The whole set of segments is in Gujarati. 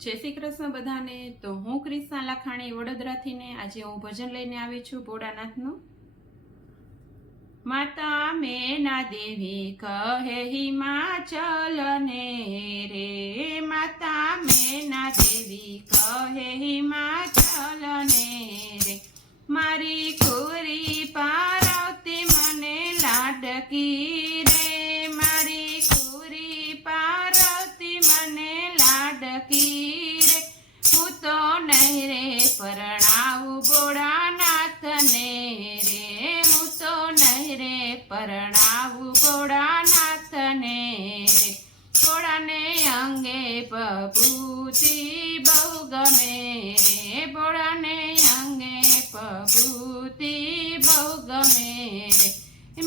જય શ્રી કૃષ્ણ બધાને. તો હું ક્રિષ્ના લાખાણી વડોદરાથી ને આજે હું ભજન લઈને આવી છું ભોળાનાથનું. માતા મેના દેવી કહે હિમાચલ ને રે. માતા મેના દેવી કહે હિમાચલ ને રે. મારી કુરી ભોળાનાથને રે, ભોળાને અંગે પભૂતી બહુ ગમે રે, ભોળાને અંગે પપૂતિ બહુ ગમે રે,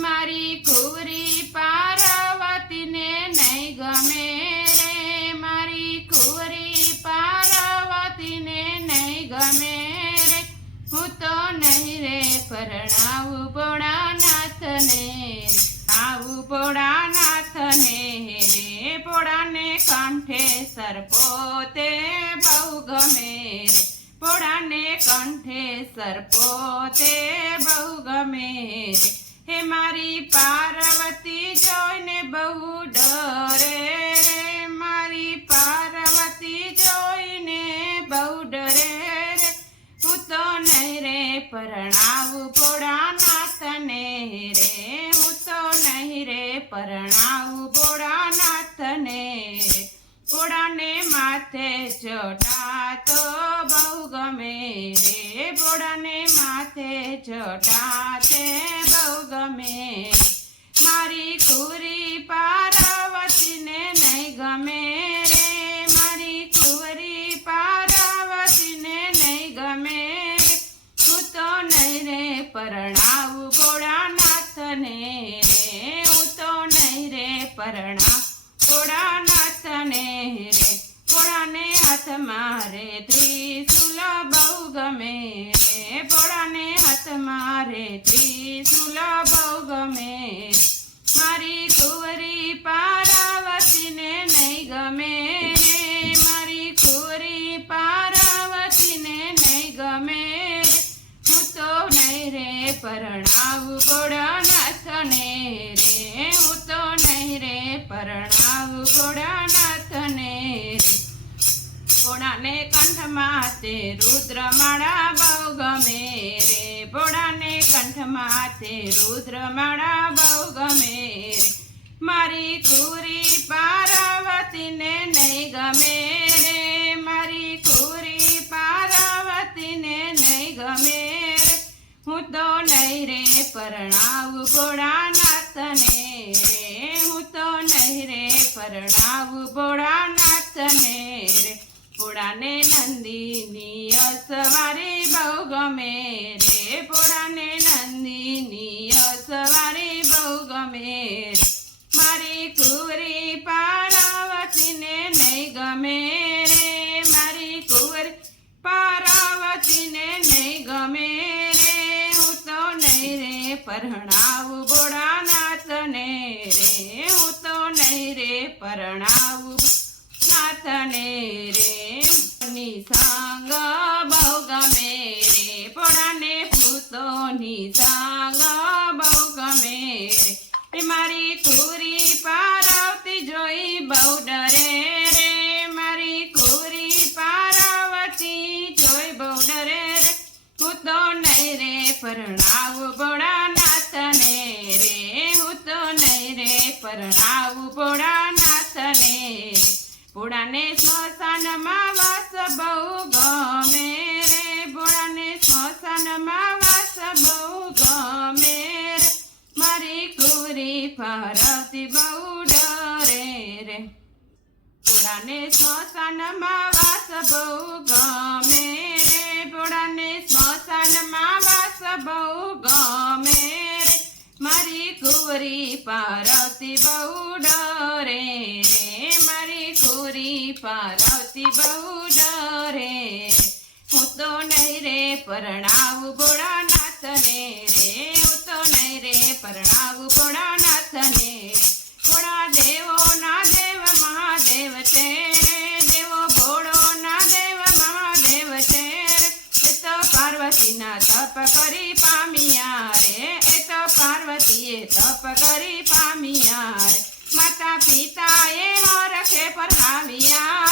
મારી કુરી પાર્વતીને નહીં ગમે રે, મારી કુરી પાર્વતીને નહીં ગમે રે, હું તો નહીં રે પરણાવું ભોળાનાથને રે. આવું ભોળાનાથને રે ભોળાને કંઠે સરપો તે બહુ ગમે રે. ભોળાને કંઠે સરપો તે બહુ ગમે રે. હે મારી પાર્વતી જોઈને બહુ ડરે રે. મારી પાર્વતી જોઈને બહુ ડરે રે. હું તો નહીં રે પરણાવું પરણાવું ભોળાનાથને ભોળાને માથે ચટા તો બહુ ગમે રે. ભોળાને માથે ચટા પરણા ભોળાનાથને રે ભોળાને હાથ મારે, ત્રિશુલ બહુ ગમે રે ભોળાને હાથ મારે, ત્રિશુલ બહુ ગમે મારી કુંવરી પાર્વતીને નહીં ગમે મારી કુંવરી પાર્વતીને નહીં ગમે હું તો નહીં રે, પરણાવું ભોળાનાથને રે, હું તો નહીં પરણાવું ભોળાનાથને, ભોળાને કંઠમાં તે રુદ્રમાળા બહુ ગમે રે. ભોળાને કંઠમાં તે રુદ્રમાળા બહુ ગમે રે. મારી કુરી પાર્વતીને નહીં ગમે રે. મારી કુરી પાર્વતીને નહીં ગમે રે. હું તો નહીં રે પરણાવ નહીં રે પરણાવું ભોળાનાથને રે ભોળાને નંદીની અસવારી બહુ ગમે રે. ભોળાને નંદીની અસવારી બહુ ગમે રે. મારી કુરી પાર્વતીને નહીં ગમે રે. મારી કુરી પાર્વતીને નહીં ગમે રે. હું તો નહીં રે પરણાવું નહીં રે પરણાવું. નાથને રે ની સાંગ બહુ ગમે રે. ભોળાને ભૂતોની સાંગ બહુ ગમે રે. મારી કુરી પારાવતી જોઈ બહુ ડરે રે. મારી કુરી પારાવતી જોઈ બહુ ડરે રે. હું નહીં રે પરણાવું. ભોળાનાથને પરણાવું ભોળાનાથને. રે ભોળાને સ્મશાનમાં વાસ બહુ ગમે રે. ભોળાને સ્મશાનમાં વાસ બહુ ગમે રે. મારી કુરી ફરતી બહુ ડરે રે. ભોળાને સ્મશાનમાં વાસ બહુ ગમે રે. ભોળાને સ્મશાનમાં વાસ બહુ ગમે કુંવરી પાર્વતી બહુ ડરે રે, મારી ખોરી પાર્વતી બહુ ડરે હું તો નહીં રે પરણાવું ભોળાનાથને રે, હું તો નહીં રે પરણાવું ભોળાનાથને તપ કરી પામિયાર. માતા પિતાએ હરખે પરણાવ્યા